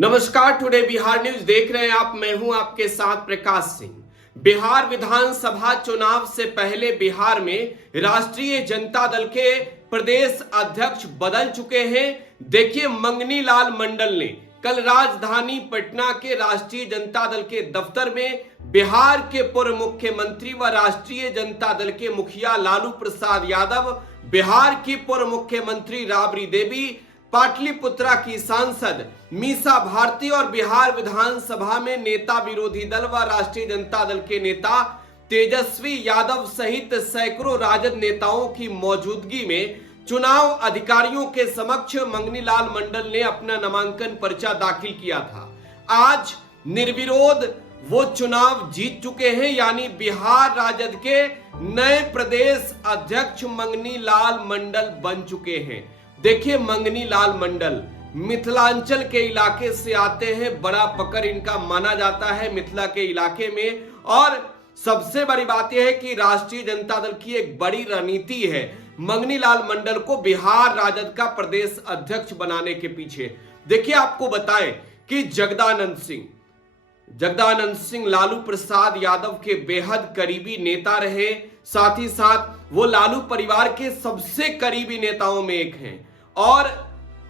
नमस्कार, today Bihar news देख रहे हैं आप। मैं हूं आपके साथ प्रकाश सिंह। बिहार विधानसभा चुनाव से पहले बिहार में राष्ट्रीय जनता दल के प्रदेश अध्यक्ष बदल चुके हैं। देखिए, मंगनी लाल मंडल ने कल राजधानी पटना के राष्ट्रीय जनता दल के दफ्तर में बिहार के पूर्व मुख्यमंत्री व राष्ट्रीय जनता दल के मुखिया लालू प्रसाद यादव, बिहार की पूर्व मुख्यमंत्री राबड़ी देवी, पाटलिपुत्रा की सांसद मीसा भारती और बिहार विधानसभा में नेता विरोधी दल व राष्ट्रीय जनता दल के नेता तेजस्वी यादव सहित सैकड़ों राजद नेताओं की मौजूदगी में चुनाव अधिकारियों के समक्ष मंगनी लाल मंडल ने अपना नामांकन पर्चा दाखिल किया था। आज निर्विरोध वो चुनाव जीत चुके हैं, यानी बिहार राजद के नए प्रदेश अध्यक्ष मंगनी लाल मंडल बन चुके हैं। देखिए, मंगनी लाल मंडल मिथिलांचल के इलाके से आते हैं। बड़ा पकड़ इनका माना जाता है मिथिला के इलाके में। और सबसे बड़ी बात यह है कि राष्ट्रीय जनता दल की एक बड़ी रणनीति है मंगनी लाल मंडल को बिहार राजद का प्रदेश अध्यक्ष बनाने के पीछे। देखिए, आपको बताएं कि जगदानंद सिंह लालू प्रसाद यादव के बेहद करीबी नेता रहे। साथ ही साथ वो लालू परिवार के सबसे करीबी नेताओं में एक हैं। और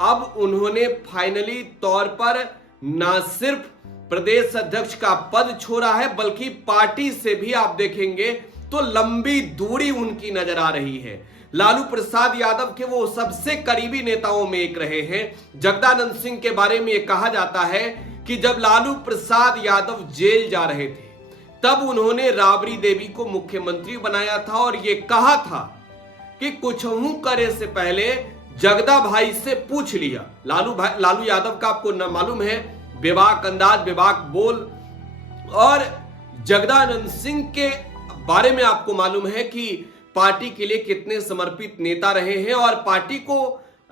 अब उन्होंने फाइनली तौर पर ना सिर्फ प्रदेश अध्यक्ष का पद छोड़ा है, बल्कि पार्टी से भी आप देखेंगे तो लंबी दूरी उनकी नजर आ रही है। लालू प्रसाद यादव के वो सबसे करीबी नेताओं में एक रहे हैं। जगदानंद सिंह के बारे में यह कहा जाता है कि जब लालू प्रसाद यादव जेल जा रहे थे तब उन्होंने राबड़ी देवी को मुख्यमंत्री बनाया था और यह कहा था कि कुछ करे से पहले जगदा भाई से पूछ लिया। लालू यादव का आपको न मालूम है, बेबाक अंदाज, बेबाक बोल। और जगदानंद सिंह के बारे में आपको मालूम है कि पार्टी के लिए कितने समर्पित नेता रहे हैं और पार्टी को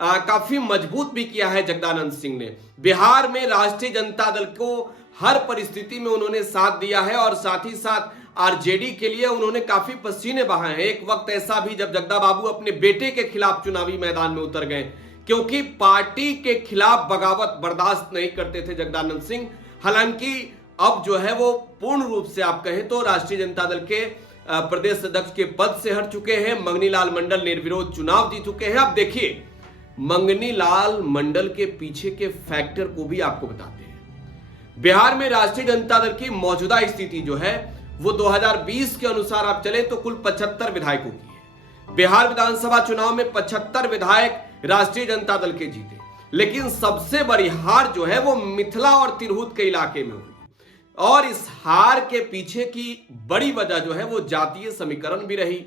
काफी मजबूत भी किया है जगदानंद सिंह ने। बिहार में राष्ट्रीय जनता दल को हर परिस्थिति में उन्होंने साथ दिया है और साथ ही साथ आरजेडी के लिए उन्होंने काफी पसीने बहाए हैं। एक वक्त ऐसा भी जब जगदा बाबू अपने बेटे के खिलाफ चुनावी मैदान में उतर गए, क्योंकि पार्टी के खिलाफ बगावत बर्दाश्त नहीं करते थे जगदानंद सिंह। हालांकि अब जो है वो पूर्ण रूप से आप कहें तो राष्ट्रीय जनता दल के प्रदेश अध्यक्ष के पद से हट चुके हैं। मंगनी लाल मंडल निर्विरोध चुनाव जीत चुके हैं। अब देखिए, मंगनी लाल मंडल के पीछे के फैक्टर को भी आपको बताते हैं। बिहार में राष्ट्रीय जनता दल की मौजूदा स्थिति जो है वो 2020 के अनुसार आप चले तो कुल 75 विधायकों की है। बिहार विधानसभा चुनाव में 75 विधायक राष्ट्रीय जनता दल के जीते, लेकिन सबसे बड़ी हार जो है वो मिथिला और तिरहुत के इलाके में हुई। और इस हार के पीछे की बड़ी वजह जो है वो जातीय समीकरण भी रही।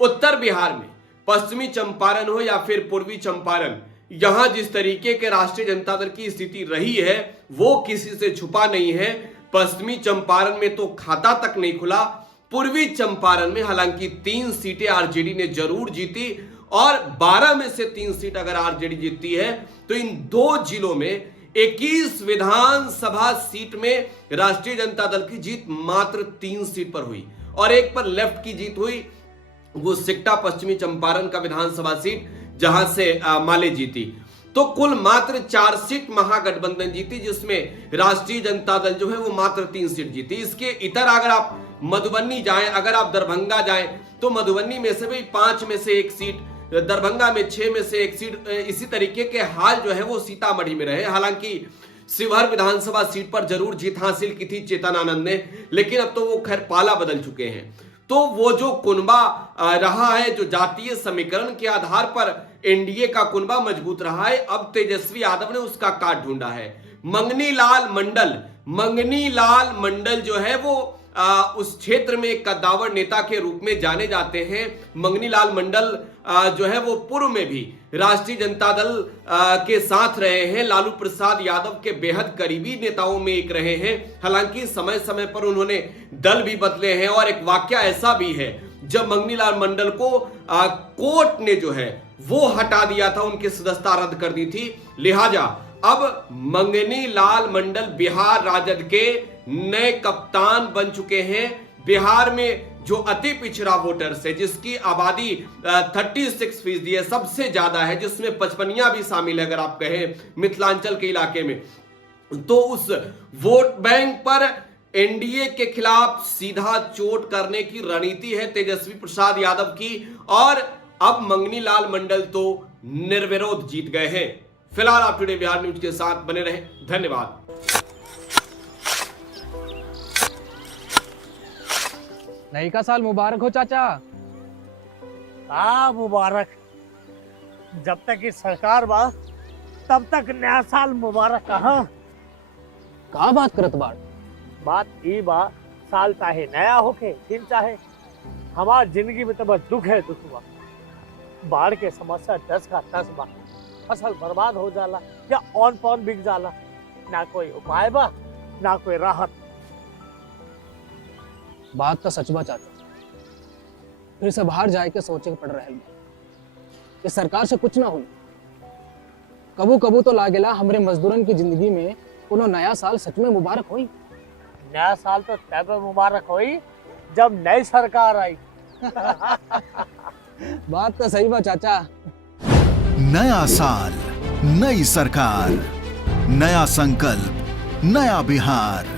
उत्तर बिहार में पश्चिमी चंपारण हो या फिर पूर्वी चंपारण, यहां जिस तरीके के राष्ट्रीय जनता दल की स्थिति रही है वो किसी से छुपा नहीं है। पश्चिमी चंपारण में तो खाता तक नहीं खुला। पूर्वी चंपारण में हालांकि 3 सीटें आरजेडी ने जरूर जीती और 12 में से 3 सीट अगर आरजेडी जीतती है तो इन 2 जिलों में 21 विधानसभा सीट में राष्ट्रीय जनता दल की जीत मात्र 3 सीट पर हुई और एक पर लेफ्ट की जीत हुई। वो सिकटा पश्चिमी चंपारण का विधानसभा सीट जहां से माले जीती। तो कुल मात्र 4 सीट महागठबंधन जीती, जिसमें राष्ट्रीय जनता दल जो है वो मात्र 3 सीट जीती। इसके इतर अगर आप मधुबनी जाएं, अगर आप दरभंगा जाएं तो मधुबनी में से भी 5 में से 1 सीट, दरभंगा में 6 में से 1 सीट, इसी तरीके के हाल जो है वो सीतामढ़ी में रहे। हालांकि शिवहर विधानसभा सीट पर जरूर जीत हासिल की थी चेतन आनंद ने, लेकिन अब तो वो खैर पाला बदल चुके हैं। तो वो जो कुनबा रहा है, जो जातीय समीकरण के आधार पर एनडीए का कुनबा मजबूत रहा है, अब तेजस्वी यादव ने उसका काट ढूंढा है। मंगनी लाल मंडल जो है वो उस क्षेत्र में एक कद्दावर नेता के रूप में जाने जाते हैं। मंगनी लाल मंडल जो है वो पूर्व में भी राष्ट्रीय जनता दल के साथ रहे हैं। लालू प्रसाद यादव के बेहद करीबी नेताओं में एक रहे हैं। हालांकि समय समय पर उन्होंने दल भी बदले हैं और एक वाकया ऐसा भी है जब मंगनी लाल मंडल को कोर्ट ने जो है वो हटा दिया था, उनकी सदस्यता रद्द कर दी थी। लिहाजा अब मंगनी लाल मंडल बिहार राजद के नए कप्तान बन चुके हैं। बिहार में जो अति पिछड़ा वोटर्स है, जिसकी आबादी 36% है, सबसे ज्यादा है, जिसमें 55 भी शामिल है अगर आप कहें मिथिलांचल के इलाके में, तो उस वोट बैंक पर एनडीए के खिलाफ सीधा चोट करने की रणनीति है तेजस्वी प्रसाद यादव की। और अब मंगनी लाल मंडल तो निर्विरोध जीत गए हैं। फिलहाल आप टुडे बिहार न्यूज के साथ बने रहें। धन्यवाद। नई का साल मुबारक हो चाचा। हाँ मुबारक। जब तक की सरकार बा तब तक नया साल मुबारक। कहाँ का बात करत बाड़? बात ई बा, साल चाहे नया होके दिन चाहे, हमार जिंदगी में तो बस दुख है दुख बा। बाढ़ के समस्या 10 का 10 बा। फसल बर्बाद हो जाला या ऑन पॉन बिक जाला, ना कोई उपाय बा ना कोई राहत। बात तो सच बा चाचा, फिर से बाहर जाए के सोचे के पड़ रहा है कि सरकार से कुछ ना हो। कबू कबू तो लागेला हमरे मजदूरन की जिंदगी में कोनो नया साल सच में मुबारक होई। नया साल तो तब मुबारक होई जब नई सरकार आई। बात तो सही बा चाचा। नया साल, नई सरकार, नया संकल्प, नया बिहार।